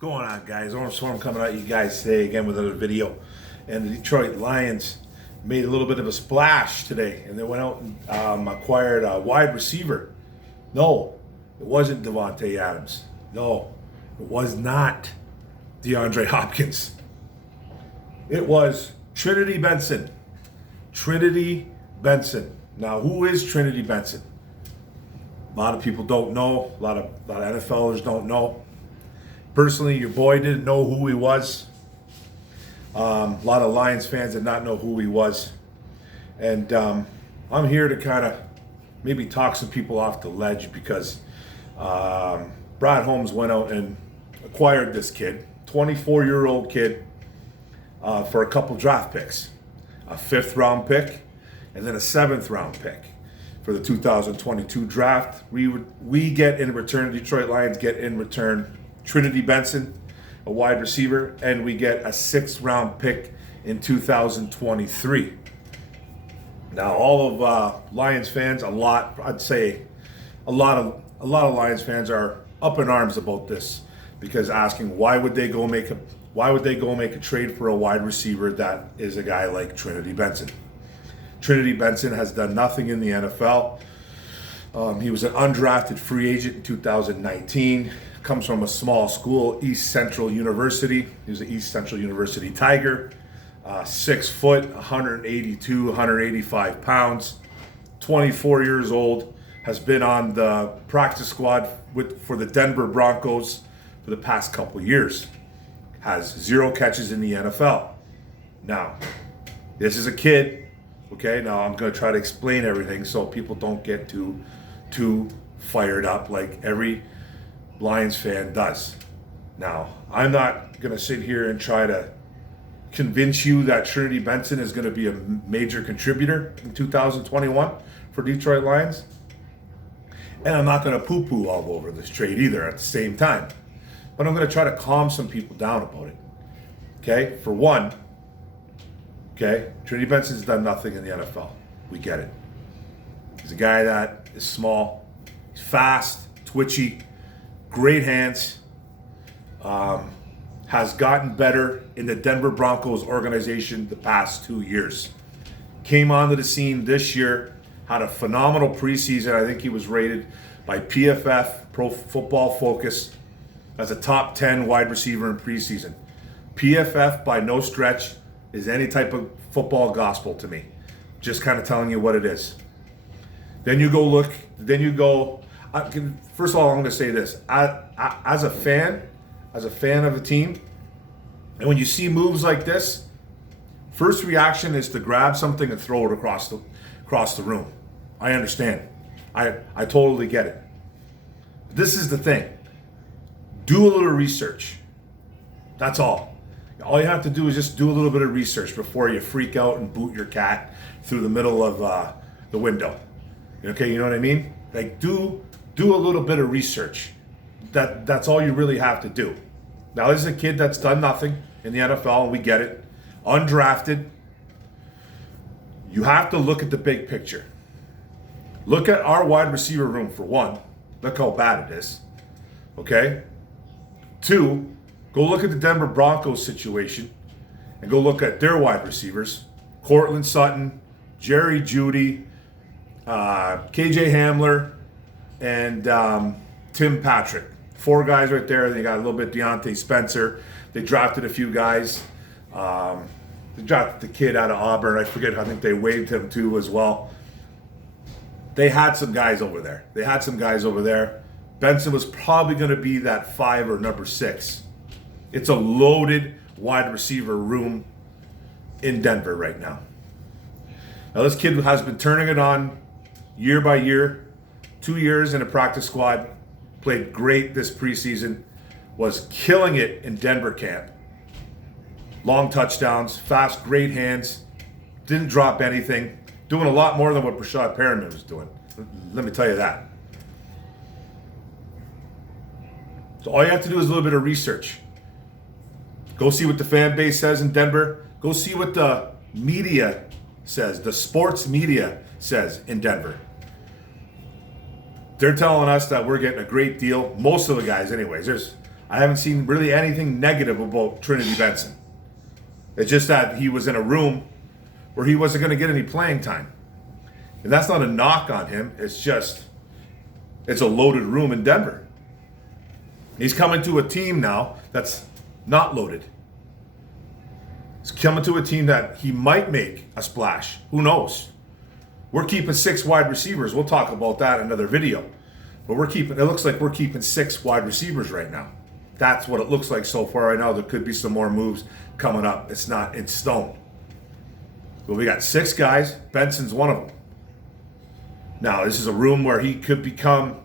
Going on, guys? Orange Storm coming at you guys today again with another video. And the Detroit Lions made a little bit of a splash today, and they went out and acquired a wide receiver. No, it wasn't Devontae Adams. No, it was not DeAndre Hopkins. It was Trinity Benson. Trinity Benson. Now, who is Trinity Benson? A lot of people don't know. A lot of NFLers don't know. Personally, your boy didn't know who he was. A lot of Lions fans did not know who he was. And I'm here to kind of maybe talk some people off the ledge because Brad Holmes went out and acquired this kid, 24-year-old kid, for a couple draft picks. A 5th round pick and then a 7th round pick for the 2022 draft. We get in return, Detroit Lions get in return Trinity Benson, a wide receiver, and we get a 6th round pick in 2023. Now, all of Lions fans, I'd say a lot of Lions fans are up in arms about this because asking why would they go make a trade for a wide receiver that is a guy like Trinity Benson. Trinity Benson has done nothing in the NFL. He was an undrafted free agent in 2019. Comes from a small school, East Central University. He was an East Central University Tiger. 6 foot, 182, 185 pounds. 24 years old. Has been on the practice squad for the Denver Broncos for the past couple years. Has 0 catches in the NFL. Now, this is a kid. Okay, now I'm going to try to explain everything so people don't get too fired up like every Lions fan does. Now, I'm not going to sit here and try to convince you that Trinity Benson is going to be a major contributor in 2021 for Detroit Lions. And I'm not going to poo-poo all over this trade either at the same time. But I'm going to try to calm some people down about it. Okay, for one, Trinity Benson's done nothing in the NFL. We get it. He's a guy that is small, he's fast, twitchy, great hands, has gotten better in the Denver Broncos organization the past 2 years. Came onto the scene this year, had a phenomenal preseason. I think he was rated by PFF, Pro Football Focus, as a top 10 wide receiver in preseason. PFF, by no stretch, is any type of football gospel to me. Just kind of telling you what it is. Then you go, first of all, I'm going to say this. As a fan of a team, and when you see moves like this, first reaction is to grab something and throw it across the room. I understand. I totally get it. This is the thing. Do a little research. That's all. All you have to do is just do a little bit of research before you freak out and boot your cat through the middle of the window. Okay, you know what I mean? Like, do a little bit of research. That's all you really have to do. Now, this is a kid that's done nothing in the NFL, and we get it. Undrafted. You have to look at the big picture. Look at our wide receiver room, for one. Look how bad it is. Okay? 2, go look at the Denver Broncos situation and go look at their wide receivers. Cortland Sutton, Jerry Jeudy, KJ Hamler, and Tim Patrick. 4 guys right there. They got a little bit Deontay Spencer. They drafted a few guys. They drafted the kid out of Auburn. I forget, I think they waived him too as well. They had some guys over there. Benson was probably going to be that 5 or number 6. It's a loaded wide receiver room in Denver right now. Now, this kid has been turning it on year by year. 2 years in a practice squad. Played great this preseason. Was killing it in Denver camp. Long touchdowns, fast, great hands. Didn't drop anything. Doing a lot more than what Brashad Perriman was doing. Let me tell you that. So all you have to do is a little bit of research. Go see what the fan base says in Denver. Go see what the media says, the sports media says in Denver. They're telling us that we're getting a great deal. Most of the guys, anyways. There's I haven't seen really anything negative about Trinity Benson. It's just that he was in a room where he wasn't going to get any playing time. And that's not a knock on him. It's just, it's a loaded room in Denver. He's coming to a team now that's not loaded. He's coming to a team that he might make a splash. Who knows? We're keeping 6 wide receivers. We'll talk about that in another video. But it looks like we're keeping 6 wide receivers right now. That's what it looks like so far right now. There could be some more moves coming up. It's not in stone. But we got 6 guys. Benson's one of them. Now, this is a room where he could become,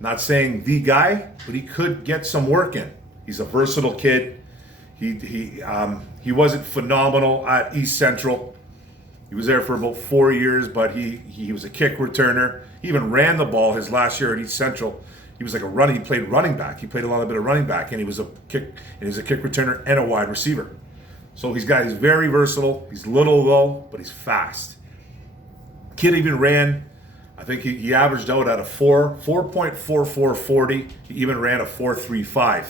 not saying the guy, but he could get some work in. He's a versatile kid. He wasn't phenomenal at East Central. He was there for about 4 years, but he was a kick returner. He even ran the ball his last year at East Central. He was like he played running back. He played a lot bit of running back, and he was a kick returner and a wide receiver. So he's very versatile. He's little though, but he's fast. Kid even ran, I think he averaged out at a 4.4440. He even ran a 4.35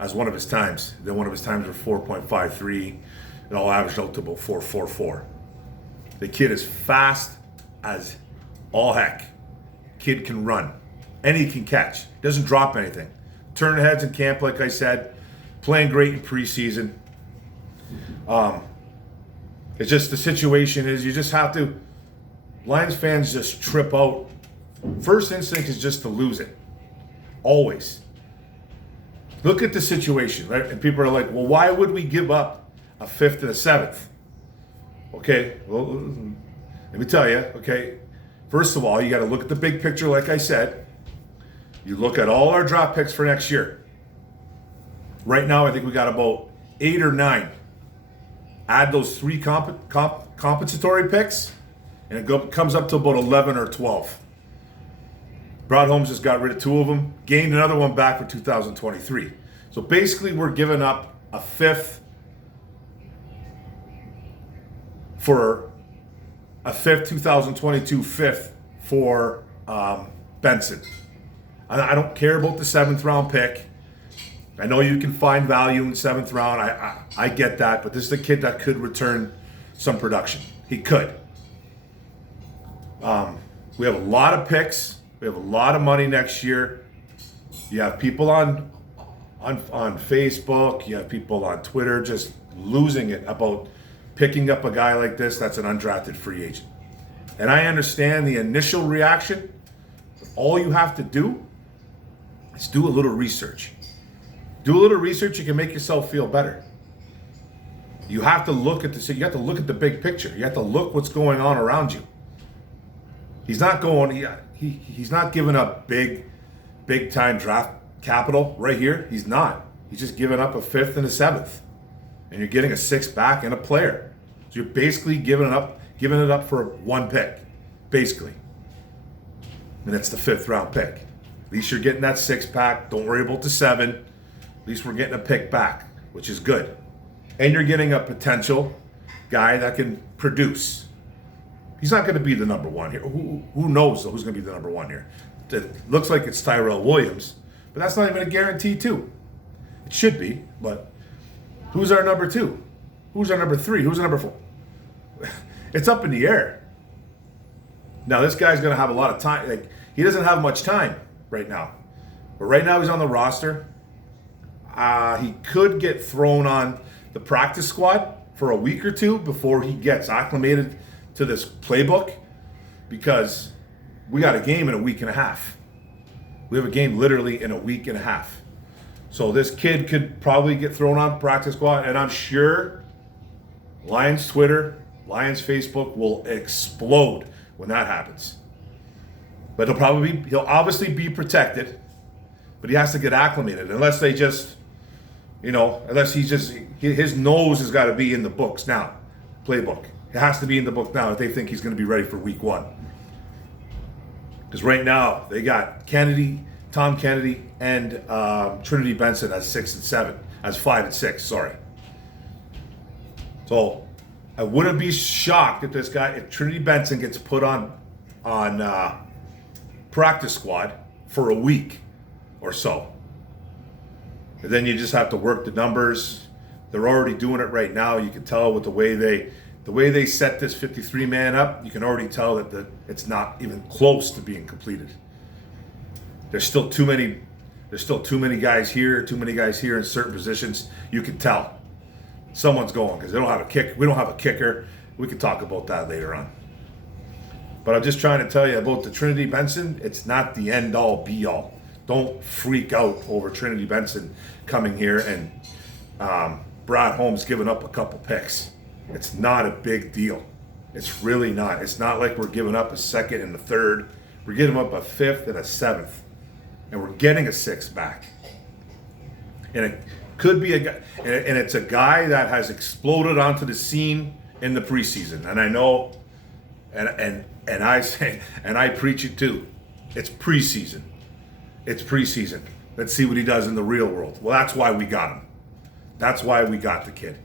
as one of his times. Then one of his times were 4.53. It all averaged out to about 4.44. The kid is fast as all heck. Kid can run. And he can catch. Doesn't drop anything. Turn heads in camp, like I said. Playing great in preseason. It's just the situation is you just have to. Lions fans just trip out. First instinct is just to lose it. Always. Look at the situation, right? And people are like, well, why would we give up a 5th and a 7th? Okay, well, let me tell you, okay. First of all, you got to look at the big picture, like I said. You look at all our draft picks for next year. Right now, I think we got about 8 or 9. Add those 3 compensatory picks, and it comes up to about 11 or 12. Broad Holmes just got rid of 2 of them, gained another one back for 2023. So basically, we're giving up a 5th for a 5th, 2022 5th for Benson. I don't care about the 7th round pick. I know you can find value in the 7th round. I get that, but this is a kid that could return some production. He could. We have a lot of picks. We have a lot of money next year. You have people on Facebook. You have people on Twitter just losing it about picking up a guy like this that's an undrafted free agent. And I understand the initial reaction. But all you have to do is do a little research. Do a little research, you can make yourself feel better. You have to look at you have to look at the big picture. You have to look what's going on around you. He's not he's not giving up big time draft capital right here. He's not. He's just giving up a 5th and a 7th. And you're getting a 6th back and a player. So you're basically giving it up for 1 pick. Basically. And it's the 5th round pick. At least you're getting that 6th pack. Don't worry about the 7. At least we're getting a pick back, which is good. And you're getting a potential guy that can produce. He's not going to be the number 1 here. Who knows who's going to be the number 1 here? It looks like it's Tyrell Williams, but that's not even a guarantee too. It should be, but who's our number 2? Who's our number 3? Who's our number 4? It's up in the air. Now this guy's going to have a lot of time. Like, he doesn't have much time right now. But right now he's on the roster. He could get thrown on the practice squad for a week or 2 before he gets acclimated to this playbook, because we got a game in a week and a half. We have a game literally in a week and a half. So this kid could probably get thrown on practice squad, and I'm sure Lions Twitter, Lions Facebook will explode when that happens. But he'll obviously be protected, but he has to get acclimated, unless they just, his nose has got to be in the books now, playbook. It has to be in the book now if they think he's going to be ready for week 1. Because right now, they got Tom Kennedy, and Trinity Benson as 6 and 7, as 5 and 6, sorry. So I wouldn't be shocked if Trinity Benson gets put on practice squad for a week or so. And then you just have to work the numbers. They're already doing it right now. You can tell with the way they set this 53 man up. You can already tell that it's not even close to being completed. There's still too many guys here, too many guys here in certain positions. You can tell someone's going because they don't have a kick. We don't have a kicker. We can talk about that later on. But I'm just trying to tell you about the Trinity Benson. It's not the end all be all. Don't freak out over Trinity Benson coming here and Brad Holmes giving up a couple picks. It's not a big deal. It's really not. It's not like we're giving up a second and a third. We're giving up a fifth and a seventh. And we're getting a sixth back. And it could be a guy, and it's a guy that has exploded onto the scene in the preseason. And I know, and I say, and I preach it too. It's preseason. It's preseason. Let's see what he does in the real world. Well, that's why we got him. That's why we got the kid.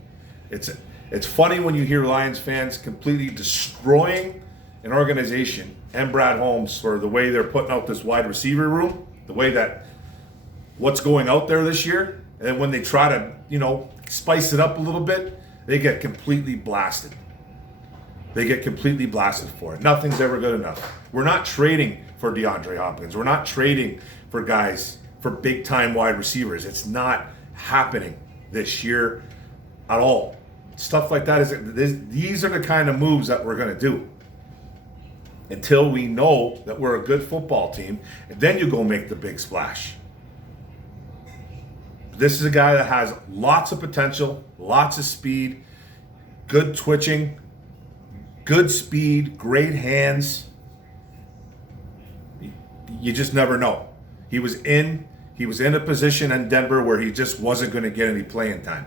It's funny when you hear Lions fans completely destroying an organization and Brad Holmes for the way they're putting out this wide receiver room, the way that what's going out there this year, and then when they try to, spice it up a little bit, they get completely blasted. They get completely blasted for it. Nothing's ever good enough. We're not trading for DeAndre Hopkins. We're not trading for guys, for big-time wide receivers. It's not happening this year at all. Stuff like that these are the kind of moves that we're going to do until we know that we're a good football team, and then you go make the big splash. This is a guy that has lots of potential, lots of speed, good twitching, good speed, great hands. You just never know. He was in a position in Denver where he just wasn't going to get any playing time.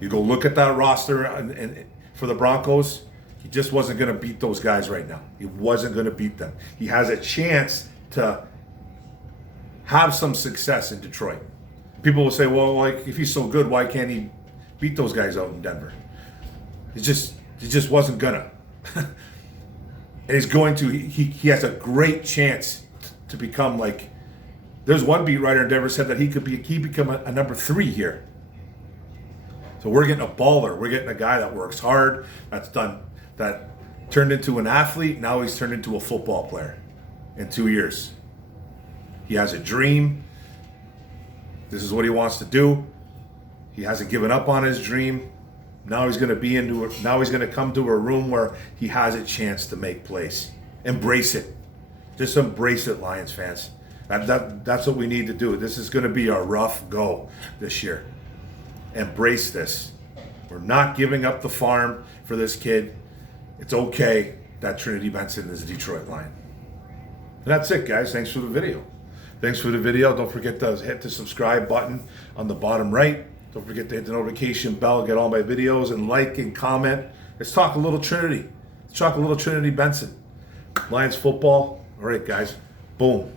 You go look at that roster and for the Broncos, he just wasn't going to beat those guys right now. He wasn't going to beat them. He has a chance to have some success in Detroit. People will say, well, like, if he's so good, why can't he beat those guys out in Denver? He just wasn't gonna. And he's going to. He has a great chance to become like. There's one beat writer in Denver said that he become a number 3 here. So we're getting a baller. We're getting a guy that works hard. That turned into an athlete. Now he's turned into a football player in 2 years. He has a dream. This is what he wants to do. He hasn't given up on his dream. Now he's going to Now he's going to come to a room where he has a chance to make plays. Embrace it. Just embrace it, Lions fans. That's what we need to do. This is going to be a rough go this year. Embrace this. We're not giving up the farm for this kid. It's okay that Trinity Benson is a Detroit Lion. And that's it, guys. Thanks for the video. Thanks for the video. Don't forget to hit the subscribe button on the bottom right. Don't forget to hit the notification bell, get all my videos, and like and comment. Let's talk a little Trinity. Let's talk a little Trinity Benson. Lions football. All right, guys. Boom.